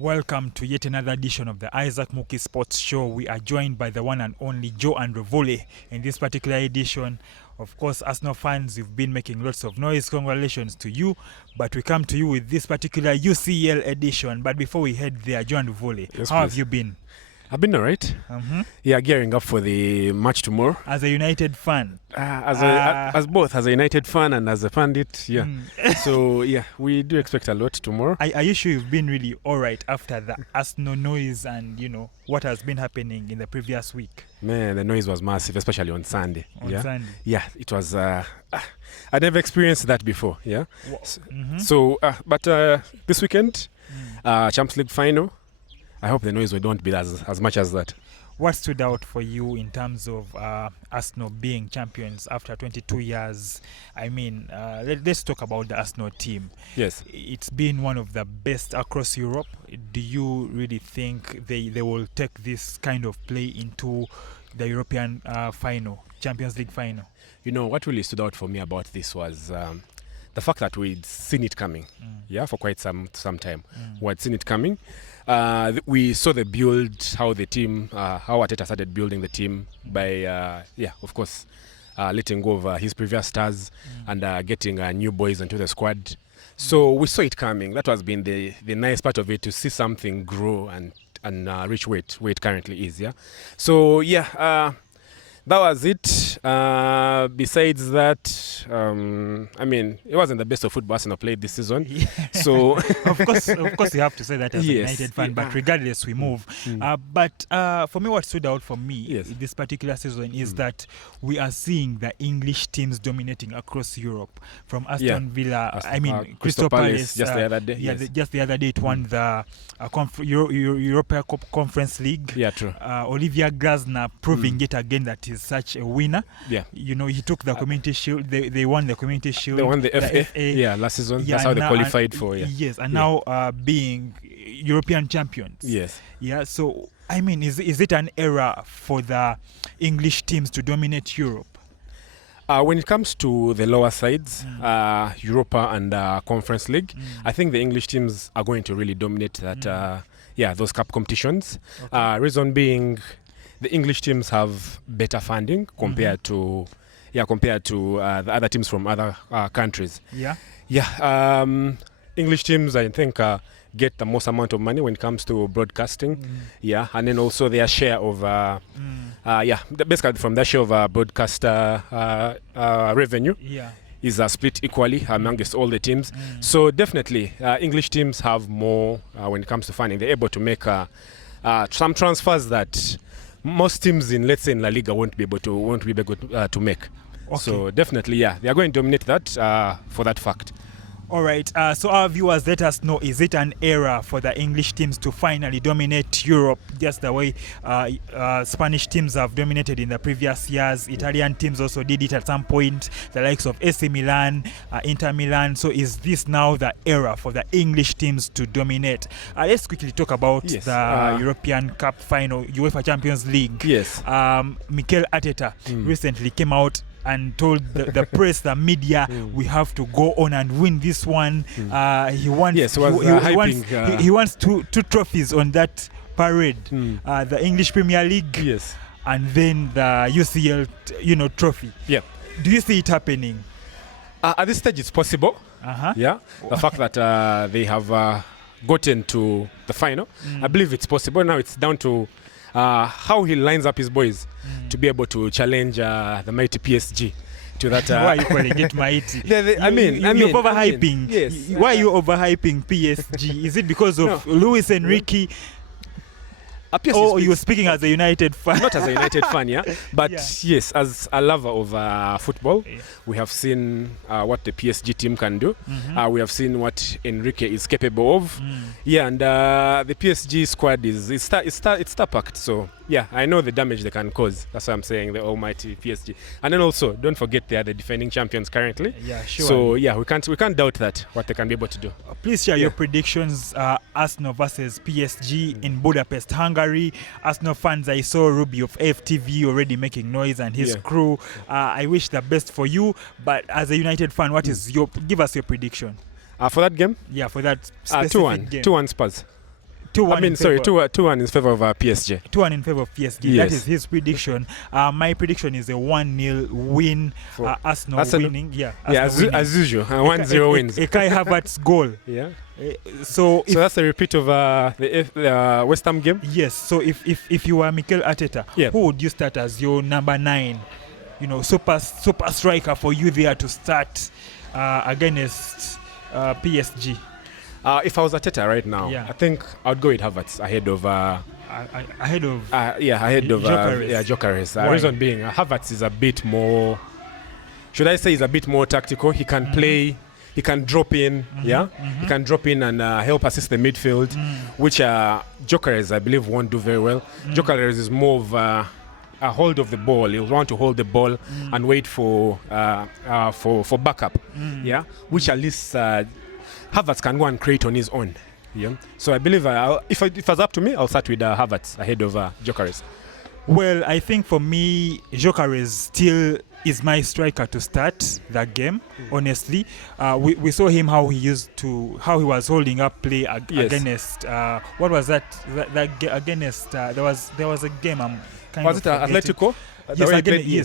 Welcome to yet another edition of the Isaac Muki Sports Show. We are joined by the one and only Joe and Revole. In this particular edition, of course, Arsenal fans, you've been making lots of noise. Congratulations to you. But we come to you with this particular UCL edition. But before we head there, Joe and Revole, Yes, how please. have you been? I've been alright. Yeah, gearing up for the match tomorrow. As a United fan? As both, as a United fan and as a pundit, yeah. So, yeah, we do expect a lot tomorrow. Are you sure you've been really alright after the Arsenal noise and, what has been happening in the previous week? Man, the noise was massive, especially on Sunday. Sunday? Yeah, it was... I never experienced that before, yeah. But this weekend, Champions League final, I hope the noise won't be as much as that. What stood out for you in terms of Arsenal being champions after 22 years? I mean, let's talk about the Arsenal team. Yes. It's been one of the best across Europe. Do you really think they will take this kind of play into the European final, Champions League final? You know, what really stood out for me about this was the fact that we'd seen it coming, for quite some time. We had seen it coming. We saw the build, how the team, how Arteta started building the team by, of course, letting go of his previous stars and getting new boys into the squad. So we saw it coming. That has been the nice part of it, to see something grow and reach where it currently is. Yeah. So that was it. Besides that, it wasn't the best of football Arsenal played this season. Yeah. So of course, you have to say that as a Yes. United fan. But regardless, we move. But for me, what stood out for me in this particular season is that we are seeing the English teams dominating across Europe. From Aston Villa, Crystal Palace. Just the other day. Just the other day, it won the Europa Conference League. Yeah, true. Olivier Glasner proving it again that he's such a winner. Yeah. He took the Community Shield. They won the Community Shield. They won the FA. Last season. That's how they qualified for. Yeah. Yes, and now being European champions. Yes. Yeah. So is it an era for the English teams to dominate Europe? When it comes to the lower sides, Europa and Conference League, I think the English teams are going to really dominate that. Those cup competitions. Okay. Reason being, the English teams have better funding compared to the other teams from other countries. Yeah. Yeah. English teams, I think, get the most amount of money when it comes to broadcasting. Yeah, and then also their share of basically from their share of broadcaster revenue. Yeah. Is split equally amongst all the teams. So definitely, English teams have more when it comes to funding. They're able to make some transfers that most teams in, let's say, in La Liga won't be able to make. Okay. So definitely, they are going to dominate that for that fact. All right. So our viewers, let us know: is it an era for the English teams to finally dominate Europe, just the way Spanish teams have dominated in the previous years? Italian teams also did it at some point, the likes of AC Milan, Inter Milan. So is this now the era for the English teams to dominate? Let's quickly talk about the European Cup final, UEFA Champions League. Yes. Mikel Arteta recently came out and told the press, the media, we have to go on and win this one. He wants two trophies on that parade. The English Premier League, and then the UCL, trophy. Yeah. Do you see it happening? At this stage, it's possible. Yeah. The fact that they have gotten to the final, I believe it's possible. Now it's down to how he lines up his boys to be able to challenge the mighty PSG to that. Why are you calling it mighty? You're overhyping. Yes. Why are you overhyping PSG? Is it because of Luis Enrique? You're speaking as a United fan? Not as a United fan, but yes, as a lover of football, we have seen what the PSG team can do. We have seen what Enrique is capable of. And the PSG squad is star-packed. So I know the damage they can cause. That's why I'm saying the almighty PSG. And then also, don't forget they are the defending champions currently. Yeah, sure. So we can't doubt that what they can be able to do. Please share your predictions. Arsenal versus PSG in Budapest, Hungary. Arsenal fans, I saw Ruby of FTV already making noise and his crew. I wish the best for you. But as a United fan, what is give us your prediction? For that game? Yeah, for that specific game. 2-1 Spurs. 2-1 I mean, in sorry, favor. 2-1 in favor of PSG. 2-1 in favor of PSG. Yes. That is his prediction. My prediction is a 1-0 win. For Arsenal winning. Yeah, Yeah, Arsenal winning. as usual, 1-0 wins. A Kai Havertz goal. Yeah. So So that's a repeat of the West Ham game. yes. So if you were Mikel Arteta, Yeah. who would you start as your number 9? Super striker for you there to start against PSG. If I was Arteta right now, Yeah. I think I'd go with Havertz ahead of Ahead of Gyökeres. Gyökeres. Why? Reason being, Havertz is a bit more. Should I say he's a bit more tactical? He can play. He can drop in. Yeah. He can drop in and help assist the midfield, which Gyökeres I believe won't do very well. Gyökeres is more of a hold of the ball. He'll want to hold the ball and wait for backup. Yeah, which at least Havertz can go and create on his own. Yeah. So I believe if it's up to me, I'll start with Havertz ahead of Gyökeres. Well, I think for me, Gyökeres still is my striker to start that game. Honestly, we saw him how he was holding up play against what was that against there was a game Was it Atletico? Against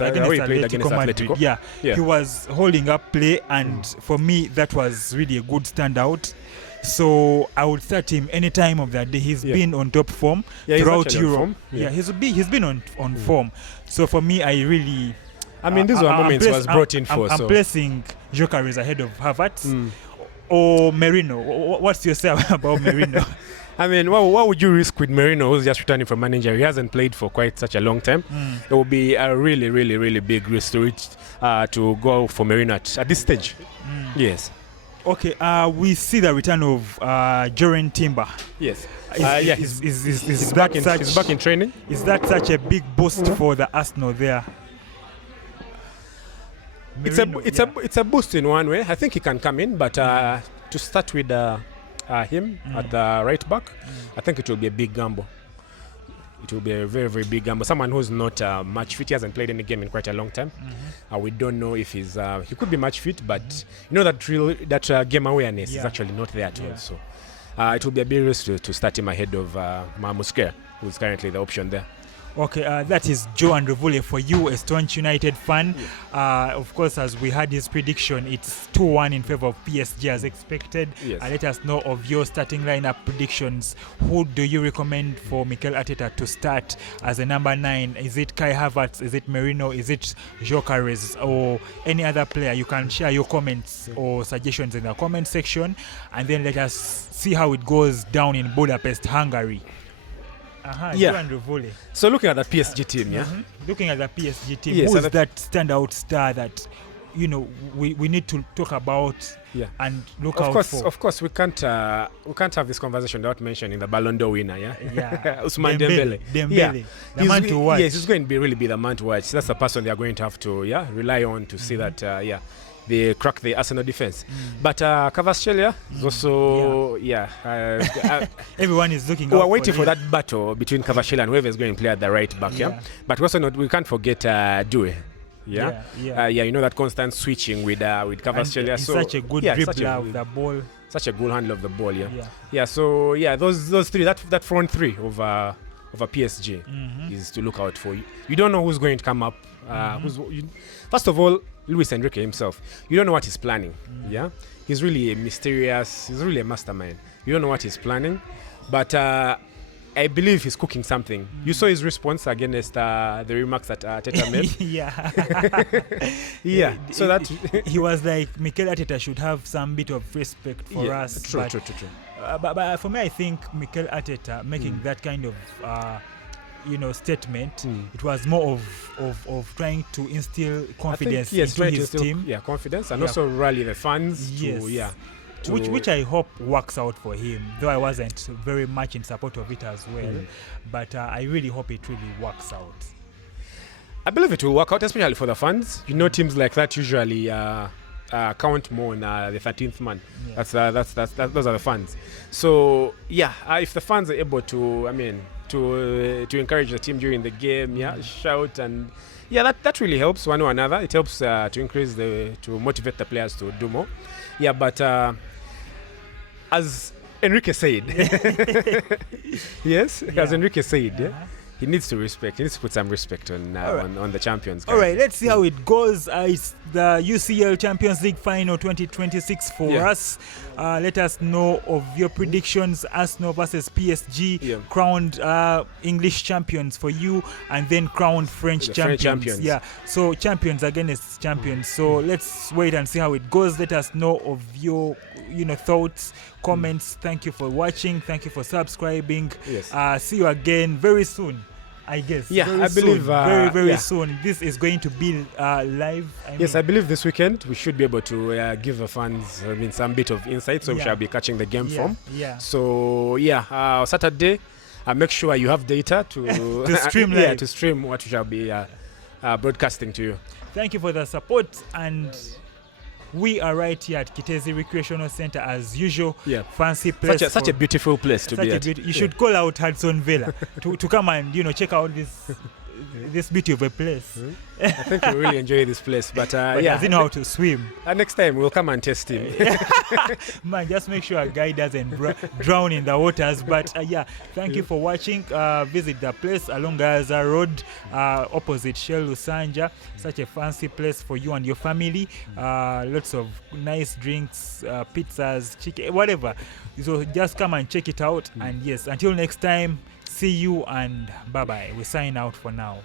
Atletico Madrid. Yeah, he was holding up play, and for me that was really a good standout. So I would start him any time of that day. He's been on top form throughout Europe. He's been on form. So for me, I really. I mean, these were moments he was brought in for. I'm placing Gyökeres ahead of Havertz or Merino. What's your say about Merino? I mean, what would you risk with Merino, who's just returning from an injury? He hasn't played for quite such a long time. It will be a really, really, really big risk to go for Merino at this stage. Yes. Okay, we see the return of Joran Timber. Yes. He's back in training. Is that such a big boost for the Arsenal there? Merino, it's a boost in one way. I think he can come in, but to start with him at the right back, I think it will be a big gamble. It will be a very, very big gamble. Someone who's not match fit. He hasn't played any game in quite a long time. We don't know if he could be match fit, but you know that game awareness is actually not there at all. So it will be a big risk to start him ahead of Muslera, who's currently the option there. Okay, that is Joe Andrevule for you, a staunch United fan. Of course, as we had his prediction, it's 2-1 in favor of PSG as expected. Yes. Let us know of your starting lineup predictions. Who do you recommend for Mikel Arteta to start as a number 9? Is it Kai Havertz? Is it Merino? Is it Gyökeres or any other player? You can share your comments or suggestions in the comment section, and then let us see how it goes down in Budapest, Hungary. So looking at the PSG team, looking at the PSG team, Yes, who is that standout star that we need to talk about and look out for? Of course, we can't have this conversation without mentioning the Ballon d'Or winner, Ousmane Dembele. The man to watch. Yes, he's going to be the man to watch. That's the person they are going to have to rely on to see that they crack the Arsenal defense. But Kvaratskhelia is also everyone is looking. We're waiting for that battle between Kvaratskhelia and whoever is going to play at the right back. But we can't forget Doué. You know that constant switching with Kvaratskhelia. So such a good dribbler of the ball. Such a good handle of the ball. So those three, that front three of a PSG is to look out for. You don't know who's going to come up. First of all, Luis Enrique himself, you don't know what he's planning. He's really he's really a mastermind. You don't know what he's planning, but I believe he's cooking something. You saw his response against the remarks that Arteta made. So that he was like, Mikel Arteta should have some bit of respect for us. True. But for me, I think Mikel Arteta making that kind of statement, it was more of trying to instill confidence into his team. Confidence and also rally the fans. Which I hope works out for him, though I wasn't very much in support of it as well. But I really hope it really works out. I believe it will work out, especially for the fans. Teams like that usually count more on the 13th man. Those are the fans. So if the fans are able to, to encourage the team during the game, shout and that really helps one or another. It helps to increase to motivate the players to do more. But as Enrique said. Yes, Yeah. as Enrique said, yeah. Uh-huh. He needs to respect. He needs to put some respect on on the champions. All right, let's see how it goes. It's the UCL Champions League final 2026 for Yeah. us. Let us know of your predictions. Arsenal versus PSG, Yeah. crowned English champions for you, and then crowned French The champions. French champions. Yeah, so champions against champions. So let's wait and see how it goes. Let us know of your thoughts, comments. Thank you for watching. Thank you for subscribing. Yes. See you again very soon, I guess. Yeah, very I believe, soon. very yeah. soon. This is going to be live. Yes, I believe this weekend we should be able to give the fans some bit of insight, so we Yeah. shall be catching the game from. Yeah. So yeah, Saturday, make sure you have data to To stream yeah, live. to stream what we shall be broadcasting to you. Thank you for the support, and we are right here at Kitezi Recreational Center as usual. Yeah. Fancy place. Such a beautiful place to such be a at. beauty. You should call out Hudson Villa to come and check out this beauty of a place. I think we really enjoy this place, but But yeah, doesn't know how to swim. next time we'll come and test him. Man, just make sure a guy doesn't drown in the waters. But yeah, thank you for watching. Visit the place along Gaza Road, opposite Shell Lusanja. Such a fancy place for you and your family. Lots of nice drinks, pizzas, chicken, whatever. So just come and check it out. And yes, until next time, see you and bye-bye. We sign out for now.